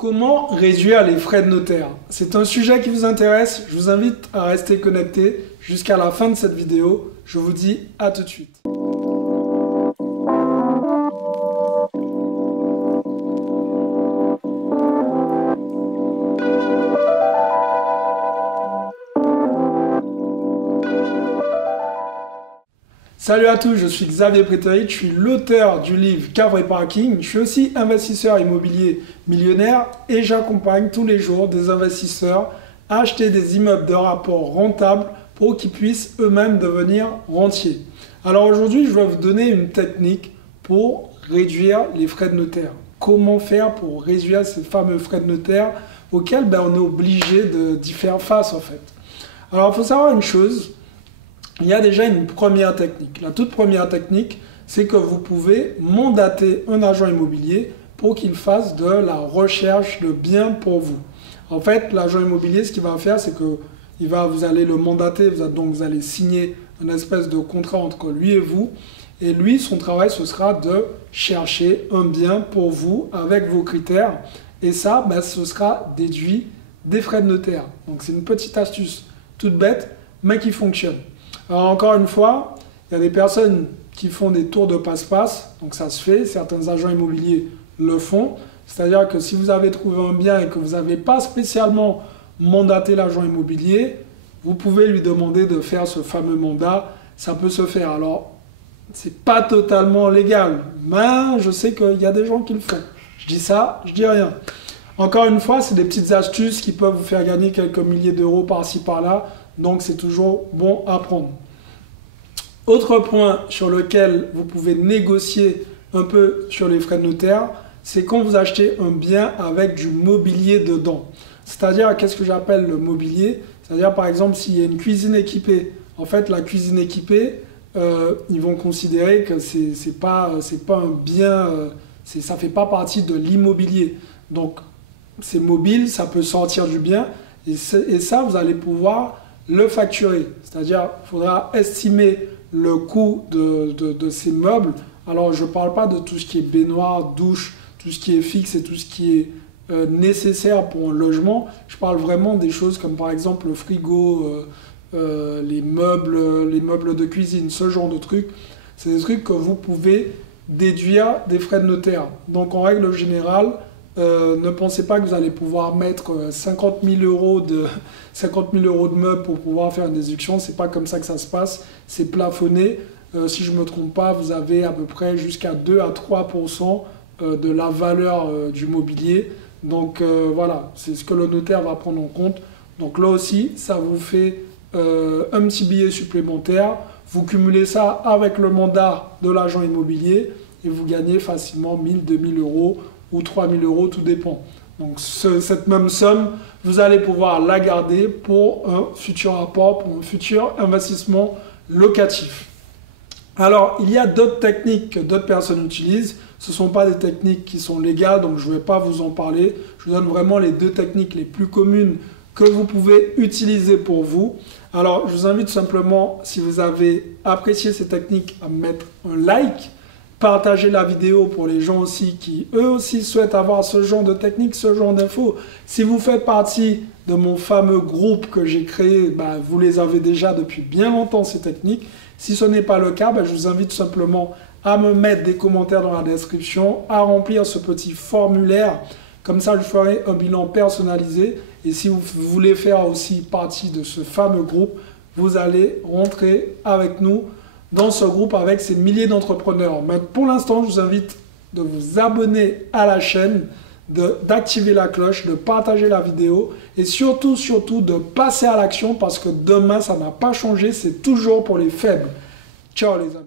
Comment réduire les frais de notaire? C'est un sujet qui vous intéresse? Je vous invite à rester connecté jusqu'à la fin de cette vidéo. Je vous dis à tout de suite. Salut à tous, je suis Xavier Préteric, je suis l'auteur du livre Cave et Parking. Je suis aussi investisseur immobilier millionnaire et j'accompagne tous les jours des investisseurs à acheter des immeubles de rapport rentables pour qu'ils puissent eux-mêmes devenir rentiers. Alors aujourd'hui, je vais vous donner une technique pour réduire les frais de notaire. Comment faire pour réduire ces fameux frais de notaire auxquels on est obligé d'y faire face en fait. Alors il faut savoir une chose. Il y a déjà une première technique. La toute première technique, c'est que vous pouvez mandater un agent immobilier pour qu'il fasse de la recherche de biens pour vous. En fait, l'agent immobilier, ce qu'il va faire, c'est que vous allez le mandater, vous allez signer une espèce de contrat entre lui et vous. Et lui, son travail, ce sera de chercher un bien pour vous avec vos critères. Et ça, ce sera déduit des frais de notaire. Donc c'est une petite astuce toute bête, mais qui fonctionne. Alors encore une fois, il y a des personnes qui font des tours de passe-passe, donc ça se fait, certains agents immobiliers le font. C'est-à-dire que si vous avez trouvé un bien et que vous n'avez pas spécialement mandaté l'agent immobilier, vous pouvez lui demander de faire ce fameux mandat, ça peut se faire. Alors, c'est pas totalement légal, mais je sais qu'il y a des gens qui le font. Je dis ça, je dis rien. Encore une fois, c'est des petites astuces qui peuvent vous faire gagner quelques milliers d'euros par-ci par-là. Donc, c'est toujours bon à prendre. Autre point sur lequel vous pouvez négocier un peu sur les frais de notaire, c'est quand vous achetez un bien avec du mobilier dedans. C'est-à-dire, qu'est-ce que j'appelle le mobilier? C'est-à-dire, par exemple, s'il y a une cuisine équipée, en fait, la cuisine équipée, ils vont considérer que c'est pas un bien, ça ne fait pas partie de l'immobilier. Donc, c'est mobile, ça peut sortir du bien, et ça, vous allez pouvoir le facturer, c'est-à-dire il faudra estimer le coût de ces meubles. Alors je ne parle pas de tout ce qui est baignoire, douche, tout ce qui est fixe et tout ce qui est nécessaire pour un logement. Je parle vraiment des choses comme par exemple le frigo, les meubles de cuisine, ce genre de trucs. C'est des trucs que vous pouvez déduire des frais de notaire. Donc en règle générale, ne pensez pas que vous allez pouvoir mettre 50 000 euros de meubles pour pouvoir faire une déduction. C'est pas comme ça que ça se passe. C'est plafonné. Si je ne me trompe pas, vous avez à peu près jusqu'à 2 à 3% de la valeur du mobilier. Donc voilà, c'est ce que le notaire va prendre en compte. Donc là aussi, ça vous fait un petit billet supplémentaire. Vous cumulez ça avec le mandat de l'agent immobilier et vous gagnez facilement 1 000, 2 000 euros ou 3 000 euros, tout dépend. Donc cette même somme, vous allez pouvoir la garder pour un futur apport, pour un futur investissement locatif. Alors, il y a d'autres techniques que d'autres personnes utilisent. Ce ne sont pas des techniques qui sont légales, donc je ne vais pas vous en parler. Je vous donne vraiment les deux techniques les plus communes que vous pouvez utiliser pour vous. Alors, je vous invite simplement, si vous avez apprécié ces techniques, à mettre un like. Partagez la vidéo pour les gens aussi qui, eux aussi, souhaitent avoir ce genre de technique, ce genre d'infos. Si vous faites partie de mon fameux groupe que j'ai créé, vous les avez déjà depuis bien longtemps, ces techniques. Si ce n'est pas le cas, je vous invite simplement à me mettre des commentaires dans la description, à remplir ce petit formulaire. Comme ça, je ferai un bilan personnalisé. Et si vous voulez faire aussi partie de ce fameux groupe, vous allez rentrer avec nous dans ce groupe avec ces milliers d'entrepreneurs. Mais pour l'instant, je vous invite de vous abonner à la chaîne, d'activer la cloche, de partager la vidéo et surtout de passer à l'action parce que demain, ça n'a pas changé, c'est toujours pour les faibles. Ciao les amis.